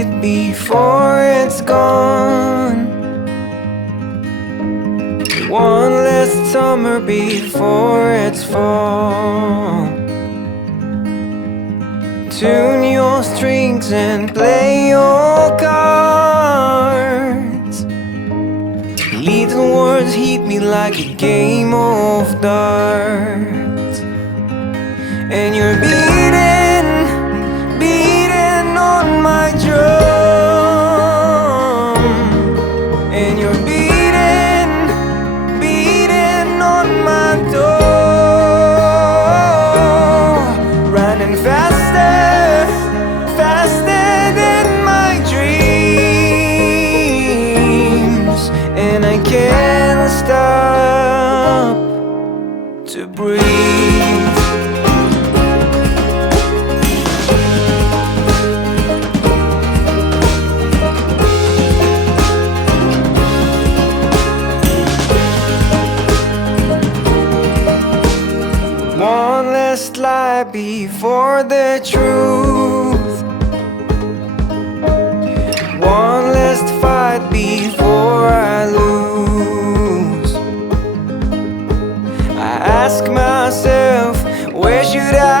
it before it's gone. One last summer before it's fall. Tune your strings and play your cards. Little words hit me like a game of darts. And you're beating on my drum. And you're beating on my door. Running faster than my dreams. And I can't stop to breathe. One last lie before the truth. One last fight before I lose. I ask myself, where should I